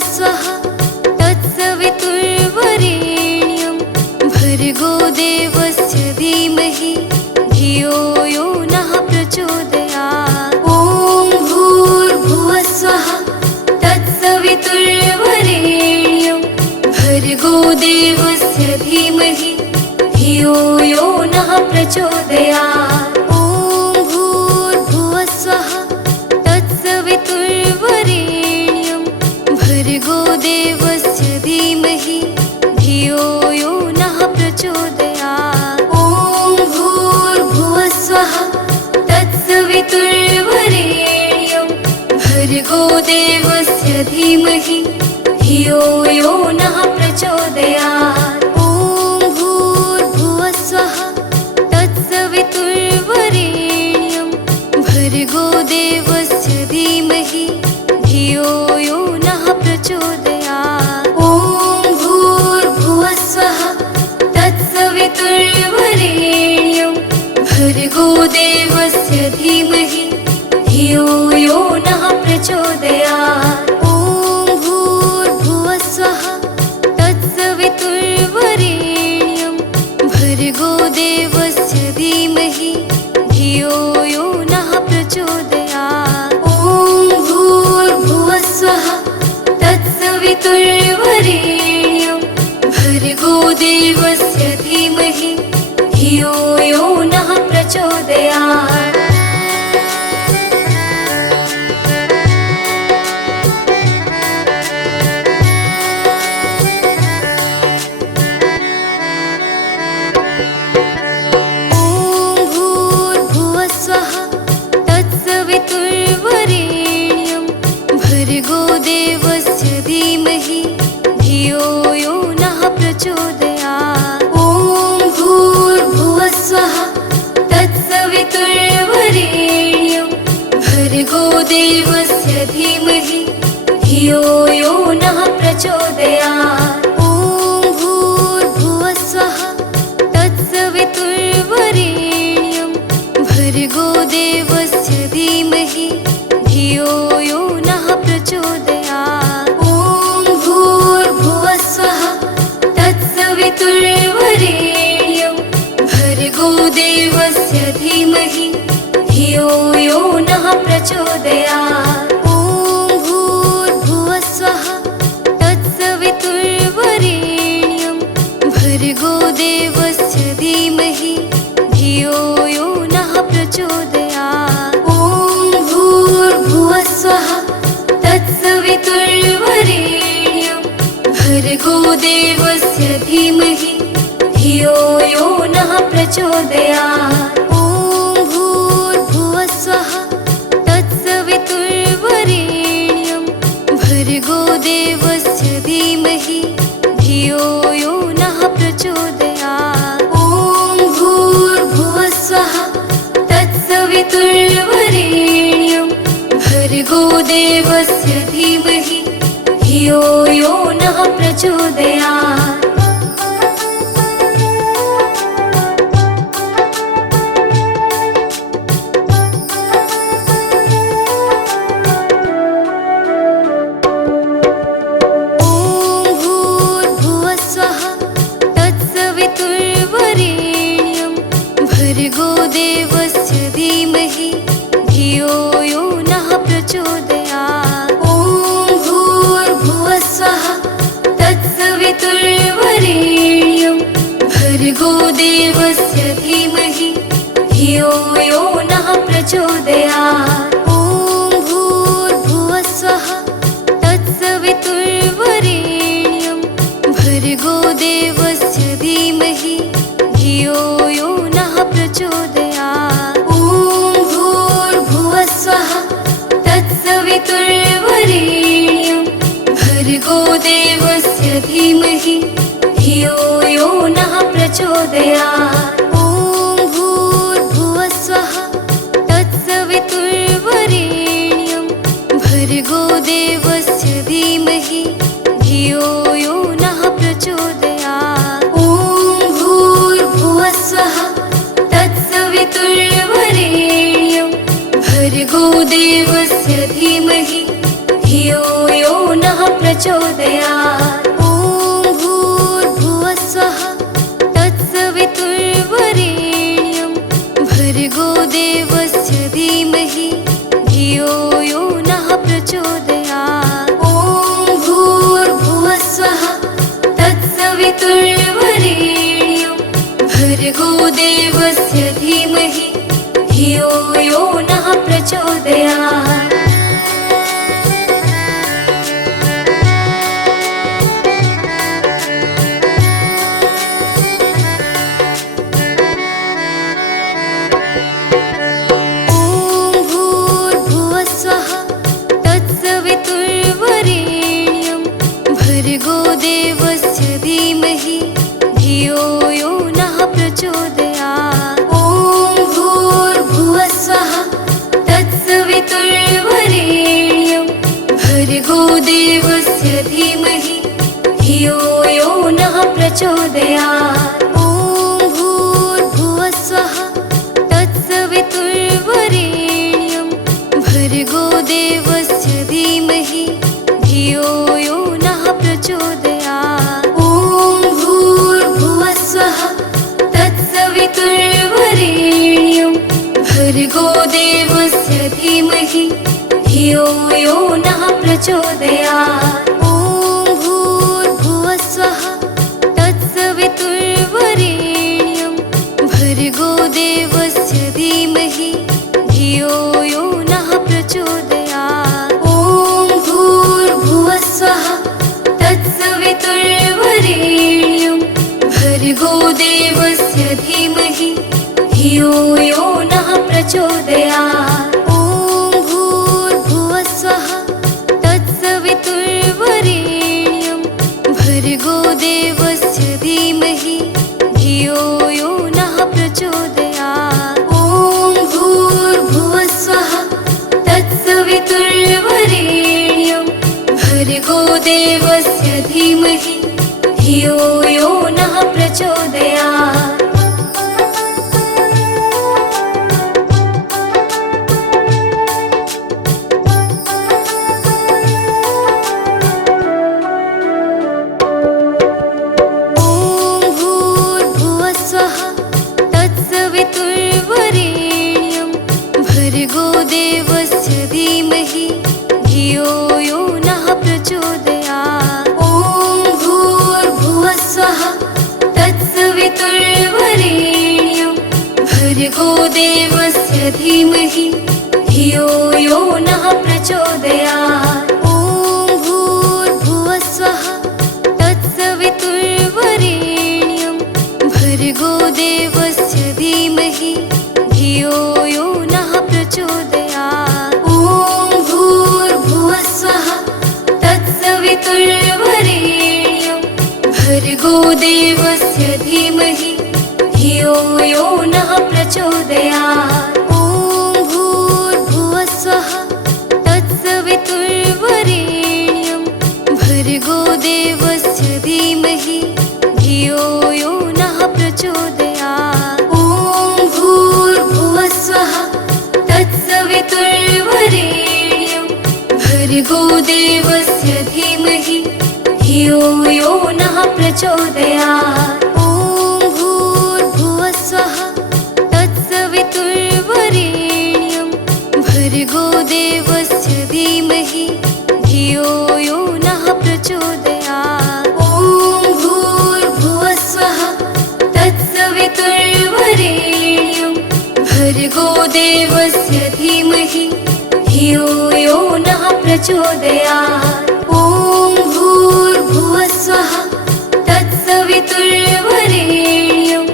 स्वः तत्सवितुर्वरेण्यं भर्गो देवस्य धीमहि धियो यो नः प्रचोदयात्। ॐ भूर्भुवः स्वः तत्सवितुर्वरेण्यं भर्गो देवस्य धीमहि धियो यो नः प्रचोदयात्। ॐ भूर्भुवः स्वः तत्सवितुर्वरेण्यं भर्गो देवस्य धीमहि धियो यो नः प्रचोदयात्। ॐ भूर्भुवः स्वः तत्सवितुर्वरेण्यं भर्गो देवस्य धीमहि धियो यो नः प्रचोदयात्। ॐ भूर्भुवः स्वः तत्सवितुर्वरेण्यं भर्गो देवस्य धीमहि धियो यो नः प्रचोदयात्। ॐ भूर्भुवः स्वः तत्सवितुर्वरेण्यं भर्गो देवस्य धीमहि धियो यो नः प्रचोदयात्। ॐ भूर्भुवः स्वः तत्सवितुर्वरेण्यं भर्गो देवस्य धीमहि धियो यो नः प्रचोदयात्। ॐ भूर्भुवः स्वः तत्सवितुर्वरेण्यं भर्गो देवस्य धीमहि धियो यो नः प्रचोदयात्। भर्गो देवस्य धीमहि धियो यो नः प्रचोदयात्। ॐ भूर्भुवः स्वः तत्सवितुर्वरेण्यं भर्गो देवस्य धीमहि धियो यो नः प्रचोदयात्। ॐ भूर्भुवः स्वः तत्सवितुर्वरेण्यं भर्गो देवस्य धीमहि धियो यो नः प्रचोदयात्। ॐ भूर्भुवः स्वः तत्सवितुर्वरेण्यं भर्गो देवस्य धीमहि धियो यो नः प्रचोदयात्। ॐ भूर्भुवः स्वः तत्सवितुर्वरेण्यं भर्गो देवस्य धीमहि धियो यो नः प्रचोदयात्। ॐ भूर्भुवः स्वः तत्सवितुर्वरेण्यं भर्गो देवस्य धीमहि धियो यो नः प्रचोदयात्। ॐ भूर्भुवः स्वः तत्सवितुर्वरेण्यं भर्गो देवस्य धीमहि धियो यो नः प्रचोदयात्। ॐ भूर्भुवः स्वः तत्सवितुर्वरेण्यं भर्गो देवस्य धीमहि धियो यो नः प्रचोदयात्। ॐ भूर्भुवः स्वः तत्सवितुर्वरेण्यं भर्गो देवस्य धीमहि धियो यो नः प्रचोदयात्। ॐ भूर्भुवः स्वः तत्सवितुर्वरेण्यं भर्गो देवस्य धीमहि धियो यो नः प्रचोदयात्। ॐ भूर्भुवः स्वः तत्सवितुर्वरेण्यं भर्गो देवस्य धीमहि धियो यो नः प्रचोदयात्। ॐ भूर्भुवः स्वः तत्सवितुर्वरेण्यं भर्गो देवस्य धीमहि धियो यो नः प्रचोदयात्। ॐ भूर्भुवः स्वः तत्सवितुर्वरेण्यं भर्गो देवस्य धीमहि धियो यो नः प्रचोदयात्। ॐ भूर्भुवः स्वः तत्सवितुर्वरेण्यं भर्गो देवस्य धीमहि धियो यो नः प्रचोदयात्। प्रचोदयात्। ॐ भूर्भुवस्सुवः तत्सवितुर्वरेण्यं भर्गो देवस्य धीमहि धियो यो नः प्रचोदयात्। ॐ भूर्भुवस्सुवः तत्सवितुर्वरेण्यं भर्गो देवस्य धीमहि धियो यो नः प्रचोदयात्। भर्गो देवस्य धीमहि धियो यो नः प्रचोदयात्। ॐ भूर्भुवस्सुवः तत्सवितुर्वरेण्यं भर्गो देवस्य धीमहि धियो यो नः प्रचोदयात्। ॐ भूर्भुवस्सुवः तत्सवितुर्वरेण्यं भर्गो देवस्य धीमहि धियो यो नः प्रचोदयात्। ॐ भूर्भुवस्सुवः तत्सवितुर्वरेण्यं भर्गो देवस्य धीमहि धियो यो नः प्रचोदयात्। ॐ भूर्भुवस्सुवः तत्सवितुर्वरेण्यं भर्गो देवस्य धीमहि धियो यो नः प्रचोदयात्। ॐ भूर्भुवस्सुवः तत्सवितुर्वरेण्यं भर्गो देवस्य धीमहि धियो यो नः प्रचोदयात्। ॐ भूर्भुवस्सुवः तत्सवितुर्वरेण्यं भर्गो देवस्य धीमहि धियो यो नः प्रचोदयात्। ॐ भूर्भुवस्सुवः तत्सवितुर्वरेण्यं भर्गो देवस्य धीमहि धियो यो नः प्रचोदयात्। ॐ भूर्भुवस्सुवः तत्सवितुर्वरेण्यं भर्गो देवस्य धीमहि धियो यो नः प्रचोदयात्। ॐ भूर्भुवस्सुवः तत्सवितुर्वरेण्यं भर्गो देवस्य धीमहि धियो यो नः प्रचोदयात्। ॐ भूर्भुवस्सुवः तत्सवितुर्वरेण्यं भर्गो देवस्य धीमहि धियो यो नः प्रचोदयात्। ॐ भूर्भुवस्सुवः तत्सवितुर्वरेण्यं भर्गो देवस्य धीमहि धियो यो नः प्रचोदयात्। ॐ भूर्भुवस्सुवः तत्सवितुर्वरेण्यं भर्गो देवस्य धीमहि धियो यो नः प्रचोदयात्। ॐ भूर्भुवस्सुवः तत्सवितुर्वरेण्यं भर्गो देवस्य धीमहि धियो यो नः प्रचोदयात्। ॐ भूर्भुवस्सुवः तत्सवितुर्वरेण्यं भर्गो देवस्य धीमहि धियो यो नः प्रचोदयात्। ॐ भूर्भुवस्सुवः तत्सवितुर्वरेण्यं भर्गो देवस्य धीमहि धियो यो नः प्रचोदयात्। ॐ भूर्भुवस्सुवः तत्सवितुर्वरेण्यं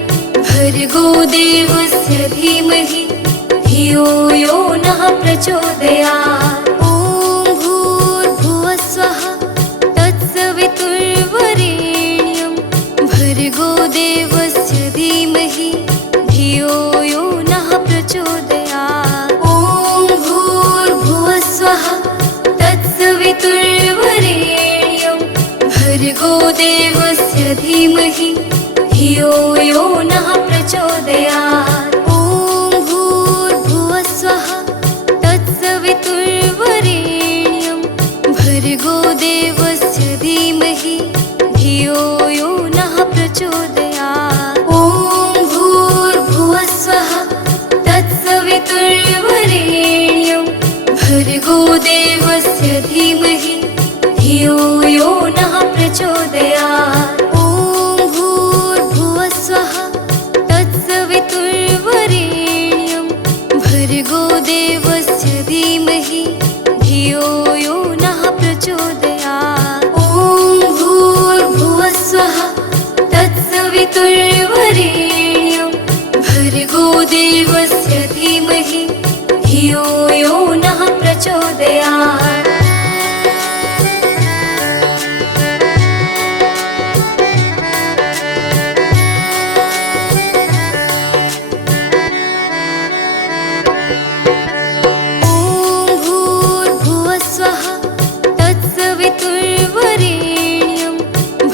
भर्गो देवस्य धीमहि धियो यो नः प्रचोदयात्। ॐ भूर्भुवस्सुवः तत्सवितुर्वरेण्यं भर्गो देवस्य धीमहि धियो यो नः प्रचोदयात्। ॐ भूर्भुवस्सुवः तत्सवितुर्वरेण्यं भर्गो देवस्य धीमहि धियो यो नः प्रचोदयात्। ॐ भूर्भुवस्सुवः तत्सवितुर्वरेण्यं भर्गो देवस्य देवस्य धीमहि धियो यो नः प्रचोदयात्। ॐ भूर्भुवस्सुवः तत्सवितुर्वरेण्यं भर्गो देवस्य धीमहि धियो यो नः प्रचोदयात्।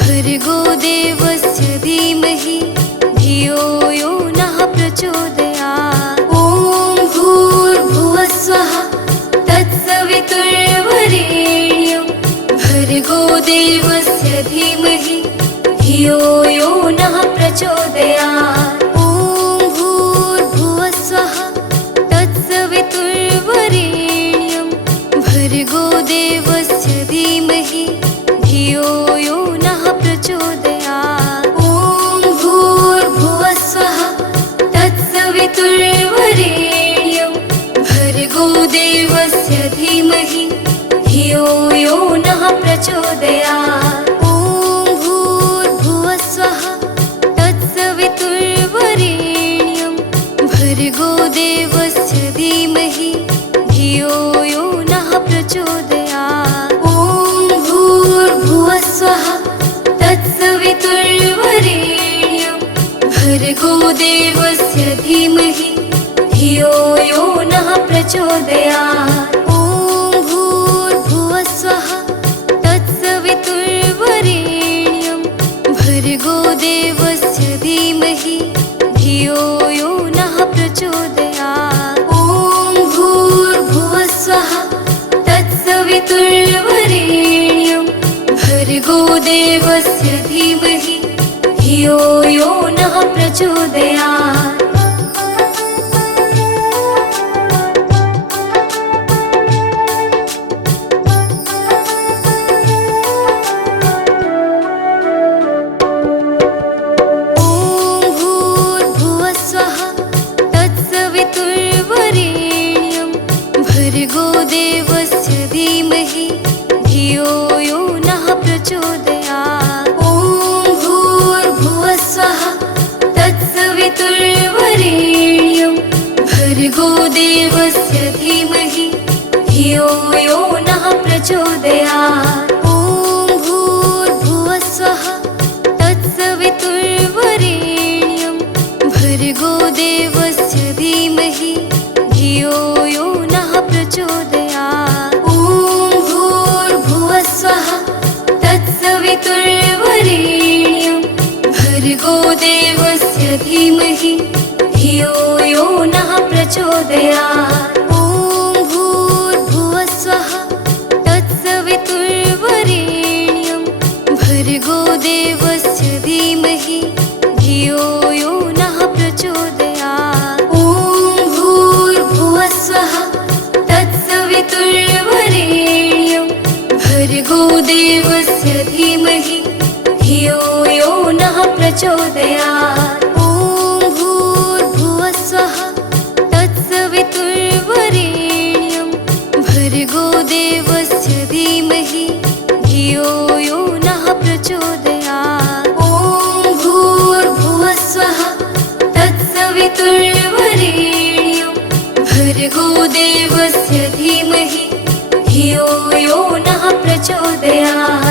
भर्गो देवस्य धीमहि धियो यो नः प्रचोदयात्। ॐ भूर्भुवस्सुवः तत्सवितुर्वरेण्यं भर्गो देवस्य धीमहि धियो यो नः प्रचोदयात्। ॐ भूर्भुवस्सुवः तत्सवितुर्वरेण्यं भर्गो देवस्य धीमहि धियो यो नः प्रचोदयात्। ॐ भूर्भुवस्सुवः तत्सवितुर्वरेण्यं भर्गो देवस्य धीमहि धियो यो नः प्रचोदयात्। ॐ भूर्भुवस्सुवः तत्सवितुर्वरेण्यं भर्गो देवस्य धीमहि धियो यो नः प्रचोदयात्। ॐ भूर्भुवस्सुवः तत्सवितुर्वरेण्यं भर्गो देवस्य धीमहि धियो यो नः प्रचोदयात्। ॐ भूर्भुवस्सुवः तत्सवितुर्वरेण्यं भर्गो देवस्य धीमहि धियो यो नः प्रचोदयात्। ॐ भूर्भुवस्सुवः तत्सवितुर्वरेण्यं भर्गो देवस्य धीमहि धियो यो नः प्रचोदयात्। ॐ भूर्भुवस्सुवः तत्सवितुर्वरेण्यं भर्गो देवस्य धीमहि धियो यो नः प्रचोदयात्। ॐ भूर्भुवस्सुवः तत्सवितुर्वरेण्यं भर्गो देवस्य धीमहि धियो यो नः प्रचोदयात्। ॐ भूर्भुवस्सुवः तत्सवितुर्वरेण्यं भर्गो देवस्य धीमहि धियो यो नः प्रचोदयात्। ॐ भूर्भुवस्सुवः तत्सवितुर्वरेण्यं भर्गो देवस्य धीमहि धियो यो नः प्रचोदयात्। ॐ भूर्भुवस्सुवः तत्सवितुर्वरेण्यं भर्गो देवस्य धीमहि धियो यो नः प्रचोदयात्। ॐ भूर्भुवस्सुवः तत्सवितुर्वरेण्यं भर्गो देवस्य धीमहि धियो यो नः प्रचोदयात्। ॐ भूर्भुवस्सुवः तत्सवितुर्वरेण्यं भर्गो देवस्य धीमहि धियो यो नः प्रचोदयात्। ॐ भूर्भुवस्सुवः तत्सवितुर्वरेण्यं भर्गो देवस्य धीमहि धियो यो नः प्रचोदयात्।